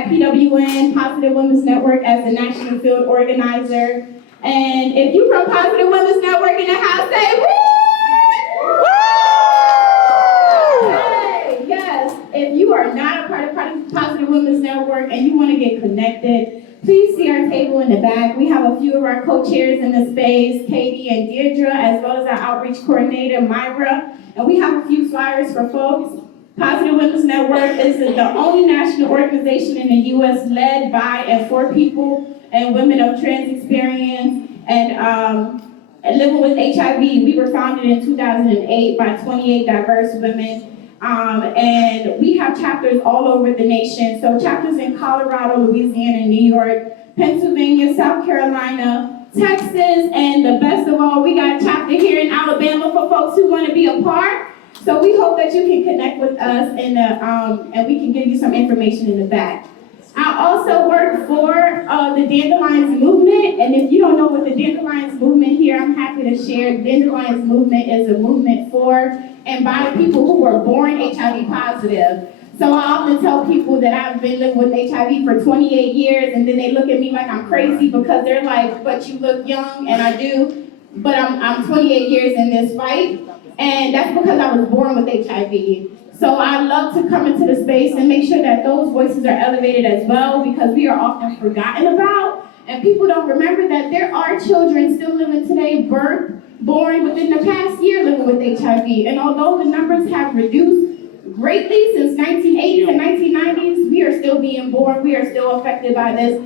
at PWN, Positive Women's Network, as the National Field Organizer. And if you're from Positive Women's Network in the house, say woo! Hey, yes, if you are not a part of Positive Women's Network and you want to get connected, please see our table in the back. We have a few of our co-chairs in the space, Katie and Deirdre, as well as our outreach coordinator, Myra. And we have a few flyers for folks. Positive Women's Network is the only national organization in the U.S. led by and for people and women of trans experience and living with HIV. We were founded in 2008 by 28 diverse women. And we have chapters all over the nation. So chapters in Colorado, Louisiana, New York, Pennsylvania, South Carolina, Texas, and the best of all, we got a chapter here in Alabama for folks who want to be a part. So we hope that you can connect with us and we can give you some information in the back. I also work for the Dandelions Movement, and if you don't know what the Dandelions Movement here, I'm happy to share. Dandelions Movement is a movement for and by people who were born HIV positive. So I often tell people that I've been living with HIV for 28 years, and then they look at me like I'm crazy because they're like, but you look young, and I do, but I'm 28 years in this fight, and that's because I was born with HIV. So I love to come into the space and make sure that those voices are elevated as well, because we are often forgotten about, and people don't remember that there are children still living today, born within the past year living with HIV. And although the numbers have reduced greatly since 1980s and 1990s, we are still being born, we are still affected by this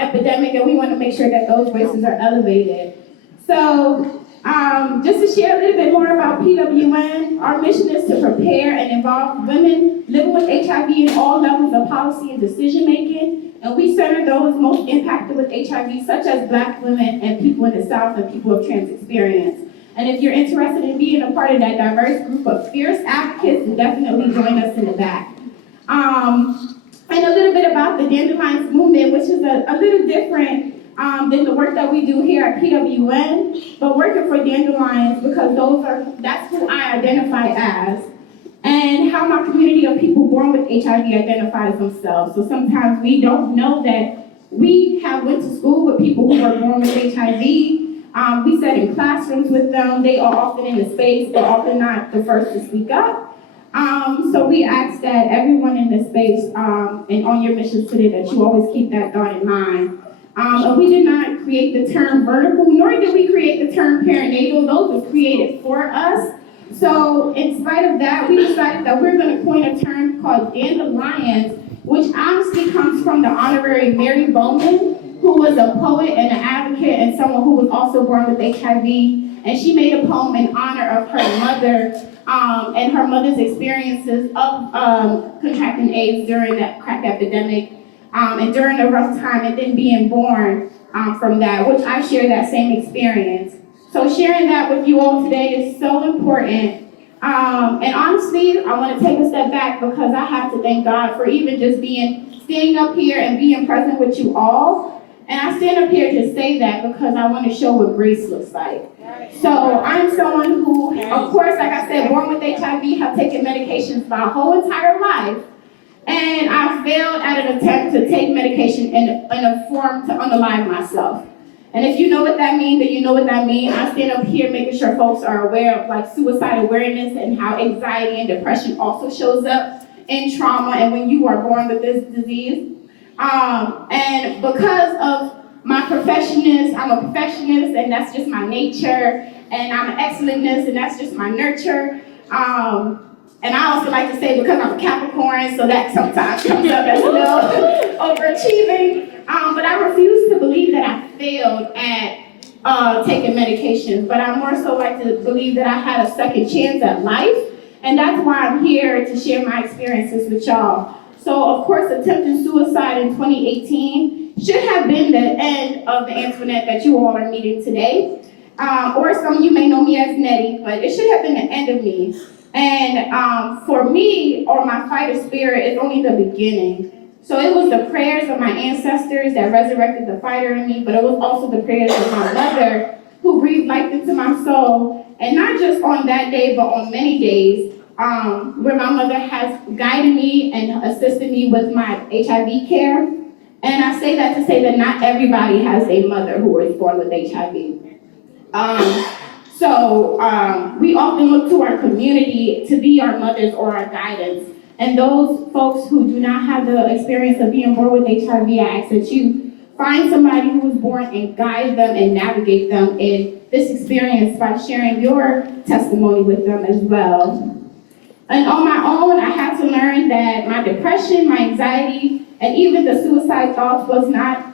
epidemic, and we want to make sure that those voices are elevated. So, just to share a little bit more about PWN, our mission is to prepare and involve women living with HIV in all levels of policy and decision making, and we center those most impacted with HIV, such as Black women and people in the South and people of trans experience. And if you're interested in being a part of that diverse group of fierce advocates, then definitely join us in the back. And a little bit about the Dandelions Movement, which is a little different than the work that we do here at PWN, but working for Dandelions because that's who I identify as, and how my community of people born with HIV identifies themselves. So sometimes we don't know that we have went to school with people who were born with HIV. We sat in classrooms with them. They are often in the space, but often not the first to speak up. So we ask that everyone in this space and on your missions today that you always keep that thought in mind. We did not create the term vertical, nor did we create the term perinatal. Those were created for us. So in spite of that, we decided that we're going to coin a term called Dandelions, which honestly comes from the honorary Mary Bowman, who was a poet and an advocate and someone who was also born with HIV. And she made a poem in honor of her mother and her mother's experiences of contracting AIDS during that crack epidemic. And during a rough time, and then being born from that, which I share that same experience. So sharing that with you all today is so important. And honestly, I want to take a step back because I have to thank God for even just standing up here and being present with you all. And I stand up here to say that because I want to show what grace looks like. So I'm someone who, of course, like I said, born with HIV, have taken medications my whole entire life. And I failed at an attempt to take medication in a form to unalive myself. And if you know what that means, then you know what that means. I stand up here making sure folks are aware of like suicide awareness and how anxiety and depression also shows up in trauma and when you are born with this disease. And because of my perfectionist, I'm a perfectionist and that's just my nature, and I'm an excellentness and that's just my nurture. And I also like to say because I'm a Capricorn, so that sometimes comes up as a little overachieving. But I refuse to believe that I failed at taking medication. But I more so like to believe that I had a second chance at life. And that's why I'm here to share my experiences with y'all. So of course, attempting suicide in 2018 should have been the end of the Antoinette that you all are meeting today. Or some of you may know me as Nettie, but it should have been the end of me. And for me, or my fighter spirit, is only the beginning. So it was the prayers of my ancestors that resurrected the fighter in me, but it was also the prayers of my mother who breathed life into my soul. And not just on that day, but on many days. where my mother has guided me and assisted me with my HIV care. And I say that to say that not everybody has a mother who was born with HIV. We often look to our community to be our mothers or our guidance. And those folks who do not have the experience of being born with HIV, I ask that you find somebody who was born and guide them and navigate them in this experience by sharing your testimony with them as well. And on my own, I had to learn that my depression, my anxiety, and even the suicide thoughts was not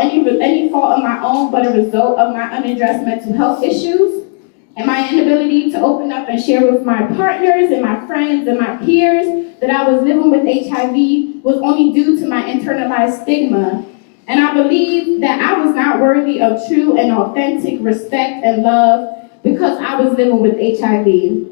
any fault of my own, but a result of my unaddressed mental health issues. And my inability to open up and share with my partners and my friends and my peers that I was living with HIV was only due to my internalized stigma. And I believe that I was not worthy of true and authentic respect and love because I was living with HIV.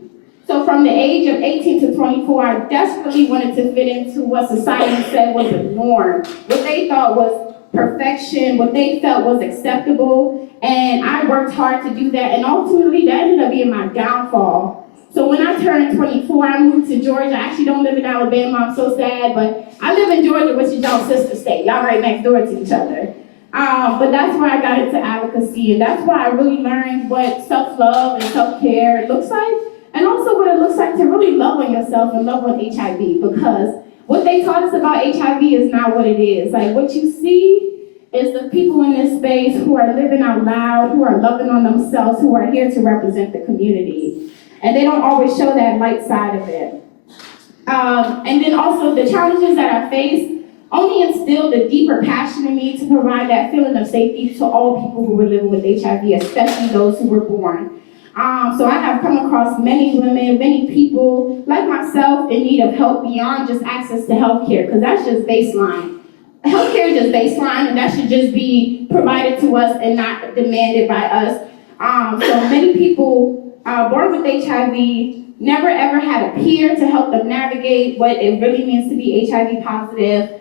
So from the age of 18 to 24, I desperately wanted to fit into what society said was the norm, what they thought was perfection, what they felt was acceptable, and I worked hard to do that, and ultimately that ended up being my downfall. So when I turned 24, I moved to Georgia. I actually don't live in Alabama, I'm so sad, but I live in Georgia, which is y'all's sister state. Y'all right next door to each other. But that's where I got into advocacy, and that's why I really learned what self-love and self-care looks like, and also what it looks like to really love on yourself and love on HIV, because what they taught us about HIV is not what it is. Like, what you see is the people in this space who are living out loud, who are loving on themselves, who are here to represent the community. And they don't always show that light side of it. And then also the challenges that I faced only instilled a deeper passion in me to provide that feeling of safety to all people who were living with HIV, especially those who were born. So I have come across many women, many people like myself in need of help beyond just access to healthcare, because that's just baseline. Healthcare is just baseline, and that should just be provided to us and not demanded by us. So many people born with HIV never ever had a peer to help them navigate what it really means to be HIV positive.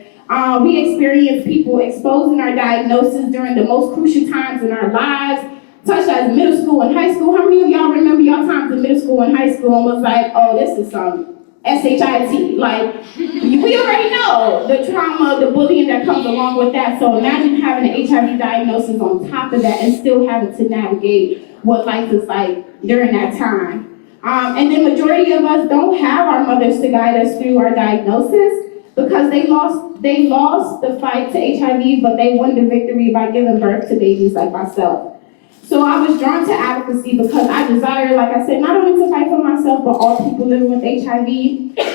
We experience people exposing our diagnosis during the most crucial times in our lives, such as middle school and high school. How many of y'all remember your times in middle school and high school and was like, oh, this is some SHIT? Like, we already know the trauma, the bullying that comes along with that. So imagine having an HIV diagnosis on top of that and still having to navigate what life is like during that time. And the majority of us don't have our mothers to guide us through our diagnosis because they lost the fight to HIV, but they won the victory by giving birth to babies like myself. So I was drawn to advocacy because I desire, like I said, not only to fight for myself, but all people living with HIV,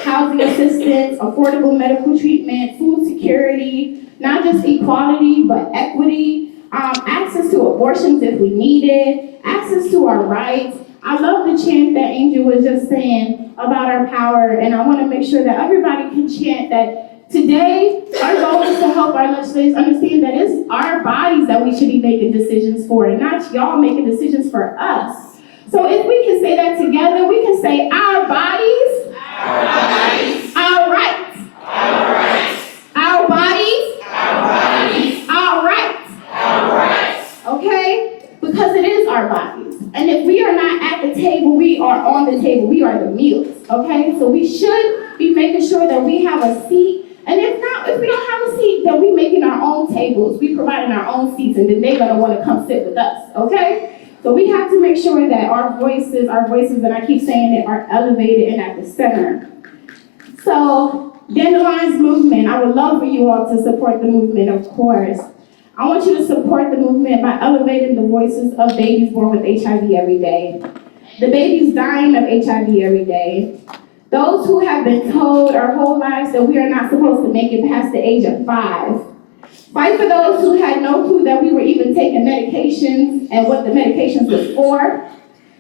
housing assistance, affordable medical treatment, food security, not just equality, but equity, access to abortions if we need it, access to our rights. I love the chant that Angel was just saying about our power, and I want to make sure that everybody can chant that. Today, our goal is to help our legislators understand that it's our bodies that we should be making decisions for, and not y'all making decisions for us. So if we can say that together, we can say our bodies, our rights, our bodies, our rights. Okay? Because it is our bodies. And if we are not at the table, we are on the table. We are the meals. Okay? So we should be making sure that we have a seat. And if we don't have a seat, then we making our own tables. We providing our own seats, and then they're gonna want to come sit with us, okay? So we have to make sure that our voices, and I keep saying it, are elevated and at the center. So, Dandelion's movement, I would love for you all to support the movement, of course. I want you to support the movement by elevating the voices of babies born with HIV every day. The babies dying of HIV every day. Those who have been told our whole lives that we are not supposed to make it past the age of 5. Fight for those who had no clue that we were even taking medications and what the medications was for.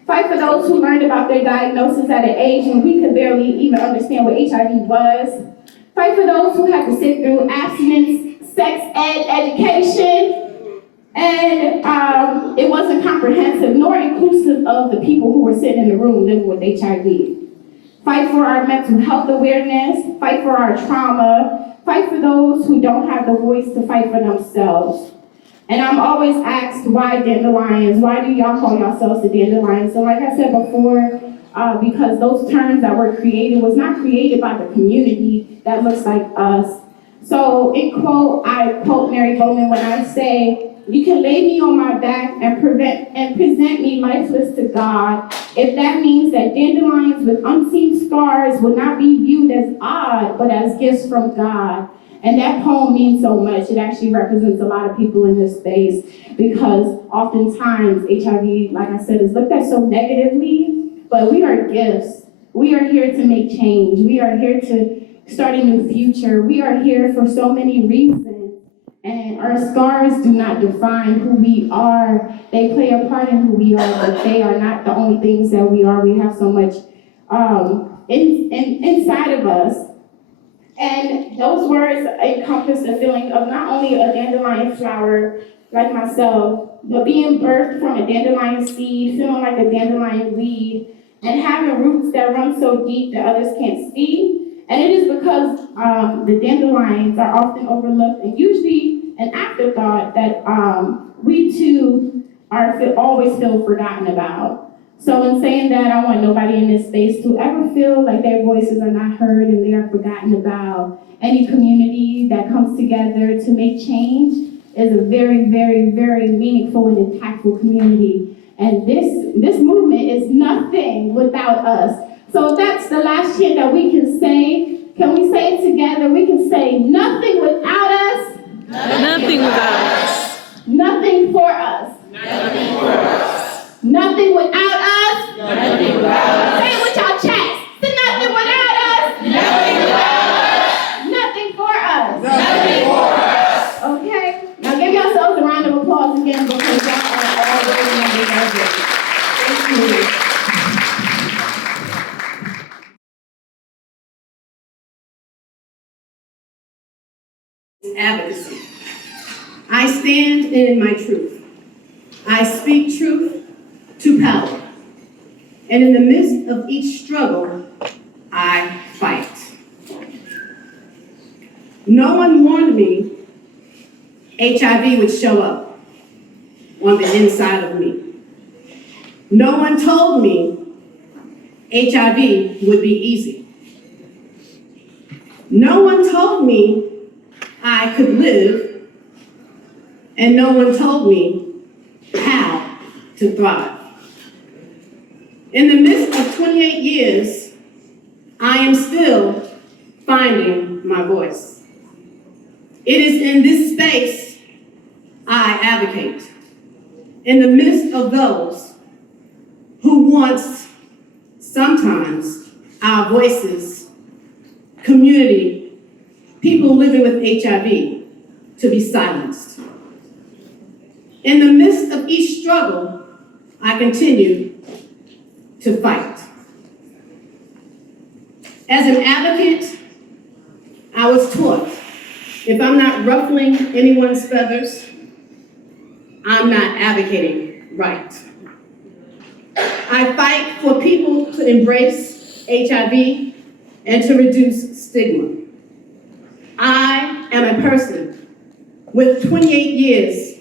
Fight for those who learned about their diagnosis at an age when we could barely even understand what HIV was. Fight for those who had to sit through abstinence, sex ed education, and it wasn't comprehensive nor inclusive of the people who were sitting in the room living with HIV. Fight for our mental health awareness, fight for our trauma, fight for those who don't have the voice to fight for themselves. And I'm always asked, why Dandelions? Why do y'all call yourselves the Dandelions? So like I said before, because those terms that were created was not created by the community that looks like us. So I quote Mary Bowman when I say, "You can lay me on my back and present me lifeless to God. If that means that dandelions with unseen scars will not be viewed as odd, but as gifts from God." And that poem means so much. It actually represents a lot of people in this space, because oftentimes HIV, like I said, is looked at so negatively, but we are gifts. We are here to make change. We are here to start a new future. We are here for so many reasons, and our scars do not define who we are. They play a part in who we are, but they are not the only things that we are. We have so much inside of us. And those words encompass the feeling of not only a dandelion flower like myself, but being birthed from a dandelion seed, feeling like a dandelion weed, and having roots that run so deep that others can't see. And it is because the dandelions are often overlooked and usually an afterthought that we too always feel forgotten about. So in saying that, I want nobody in this space to ever feel like their voices are not heard and they are forgotten about. Any community that comes together to make change is a very, very, very meaningful and impactful community. And this movement is nothing without us. So that's the last chant that we can say. Can we say it together? We can say, nothing without us. Nothing without us. Nothing for us. Nothing for us. Nothing without us. Nothing without us. Say it with your chest. Say nothing without us. Nothing without us. Nothing for us. Nothing for us. Okay? Now give yourselves a round of applause again, because y'all are all really members of it. Thank you. Advocacy. I stand in my truth. I speak truth to power. And in the midst of each struggle, I fight. No one warned me HIV would show up on the inside of me. No one told me HIV would be easy. No one told me I could live, and no one told me how to thrive. In the midst of 28 years, I am still finding my voice. It is in this space I advocate, in the midst of those who want, sometimes, our voices, community, people living with HIV, to be silenced. In the midst of each struggle, I continue to fight. As an advocate, I was taught, if I'm not ruffling anyone's feathers, I'm not advocating right. I fight for people to embrace HIV and to reduce stigma. I am a person with 28 years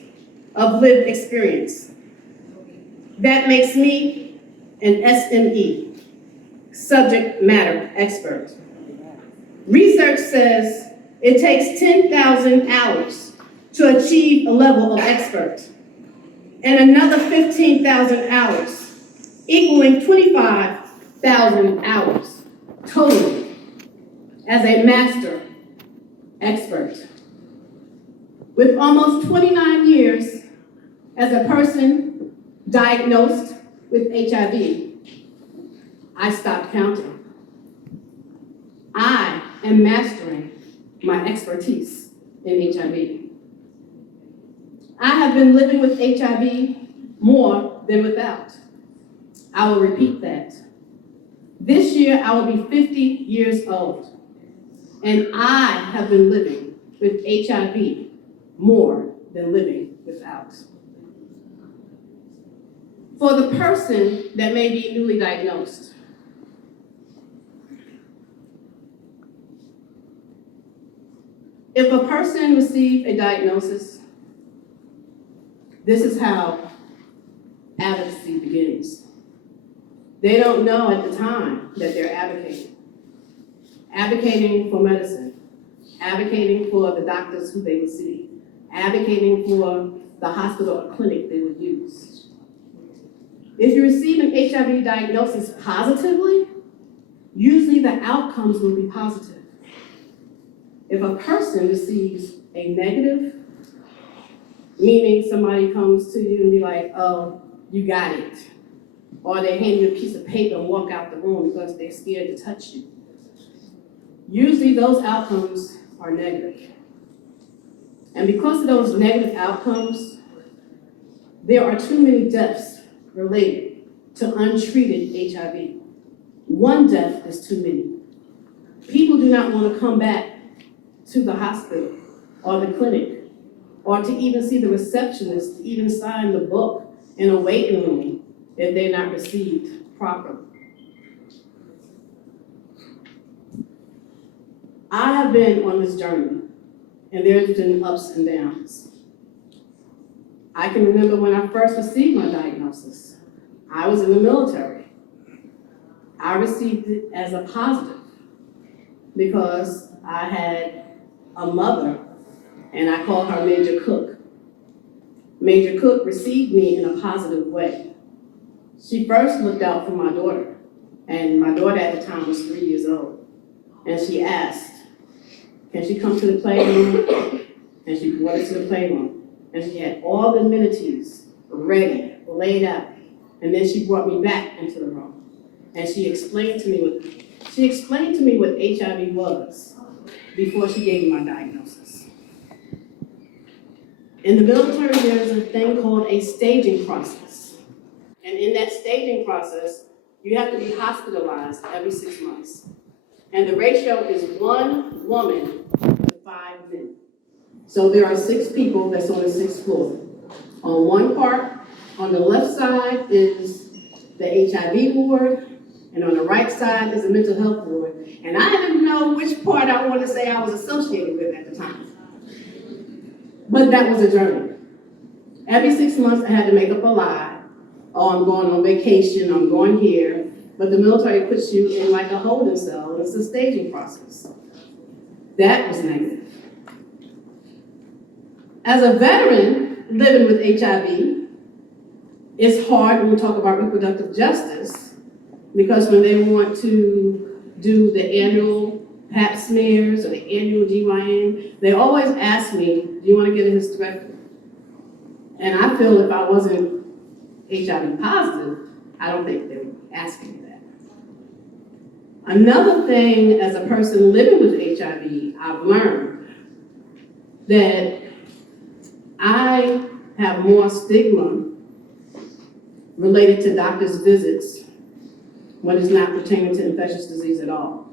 of lived experience. That makes me an SME, subject matter expert. Research says it takes 10,000 hours to achieve a level of expert, and another 15,000 hours, equaling 25,000 hours total as a master expert. With almost 29 years as a person diagnosed with HIV, I stopped counting. I am mastering my expertise in HIV. I have been living with HIV more than without. I will repeat that. This year, I will be 50 years old, and I have been living with HIV more than living without. For the person that may be newly diagnosed, if a person received a diagnosis, this is how advocacy begins. They don't know at the time that they're advocating. Advocating for medicine, advocating for the doctors who they would see, advocating for the hospital or clinic they would use. If you receive an HIV diagnosis positively, usually the outcomes will be positive. If a person receives a negative, meaning somebody comes to you and be like, oh, you got it, or they hand you a piece of paper and walk out the room because they're scared to touch you, usually those outcomes are negative. And because of those negative outcomes, there are too many deaths related to untreated HIV. One death is too many. People do not want to come back to the hospital or the clinic or to even see the receptionist to even sign the book in a waiting room if they're not received properly. I have been on this journey, and there's been ups and downs. I can remember when I first received my diagnosis. I was in the military. I received it as a positive because I had a mother, and I call her Major Cook. Major Cook received me in a positive way. She first looked out for my daughter, and my daughter at the time was 3 years old. And she asked, can she come to the playroom? And she brought her to the playroom. And she had all the amenities ready, laid out. And then she brought me back into the room. And she explained to me what HIV was before she gave me my diagnosis. In the military, there's a thing called a staging process. And in that staging process, you have to be hospitalized every 6 months. And the ratio is 1 woman to 5 men. So there are 6 people that's on the 6th floor. On one part, on the left side is the HIV ward, and on the right side is the mental health ward. And I didn't know which part I wanted to say I was associated with at the time. But that was a journey. Every 6 months I had to make up a lie. Oh, I'm going on vacation, I'm going here. But the military puts you in like a holding cell. It's a staging process. That was negative. As a veteran living with HIV, it's hard when we talk about reproductive justice because when they want to do the annual pap smears or the annual GYN, they always ask me, do you want to get a hysterectomy? And I feel if I wasn't HIV positive, I don't think they would be asking me that. Another thing, as a person living with HIV, I've learned that I have more stigma related to doctor's visits when it's not pertaining to infectious disease at all.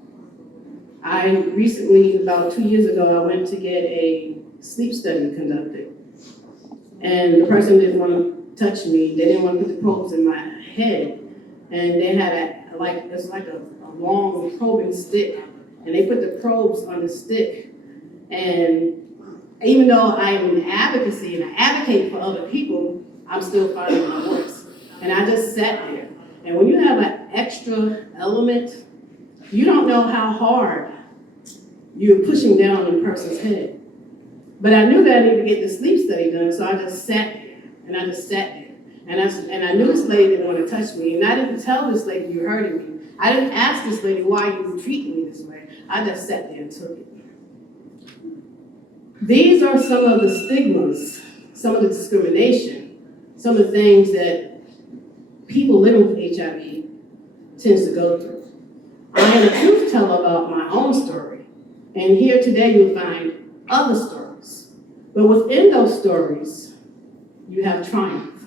I recently, about 2 years ago, I went to get a sleep study conducted. And the person didn't want to touch me. They didn't want to put the probes in my head. And they had it's like a long probing stick. And they put the probes on the stick. And even though I am in advocacy and I advocate for other people, I'm still finding my voice. And I just sat there. And when you have an extra element, you don't know how hard you're pushing down on a person's head. But I knew that I needed to get the sleep study done, so I just sat there. And I just sat there. And I knew this lady didn't want to touch me. And I didn't tell this lady, you're hurting me. I didn't ask this lady why you were treating me this way. I just sat there and took it. These are some of the stigmas, some of the discrimination, some of the things that people living with HIV tends to go through. I am a truth teller about my own story. And here today you'll find other stories. But within those stories, you have triumph.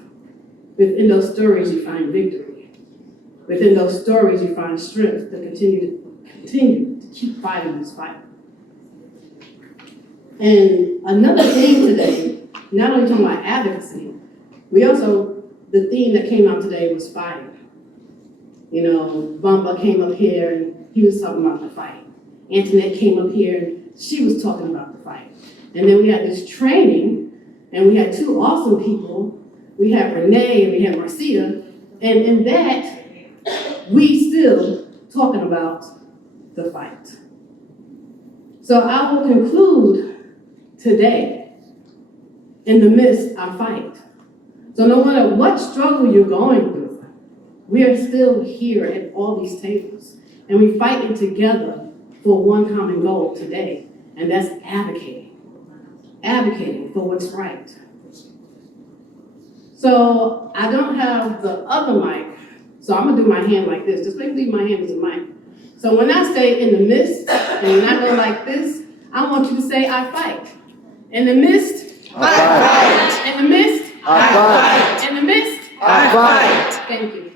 Within those stories, you find victory. Within those stories, you find strength to continue to keep fighting this fight. And another thing today, not only talking about advocacy, the theme that came out today was fight. You know, Bumba came up here and he was talking about the fight. Antoinette came up here and she was talking about the fight. And then we had this training and we had 2 awesome people. We had Renee and we had Marcia. And in that, we still talking about the fight. So I will conclude today in the midst of fight. So no matter what struggle you're going through, we are still here at all these tables, and we're fighting together for one common goal today, and that's advocating for what's right. So I don't have the other mic, so I'm gonna do my hand like this. Just leave my hand as a mic. So when I say in the midst, and when I go like this, I want you to say I fight. In the midst, I fight. in the midst, I fight. in the midst, I fight. thank you.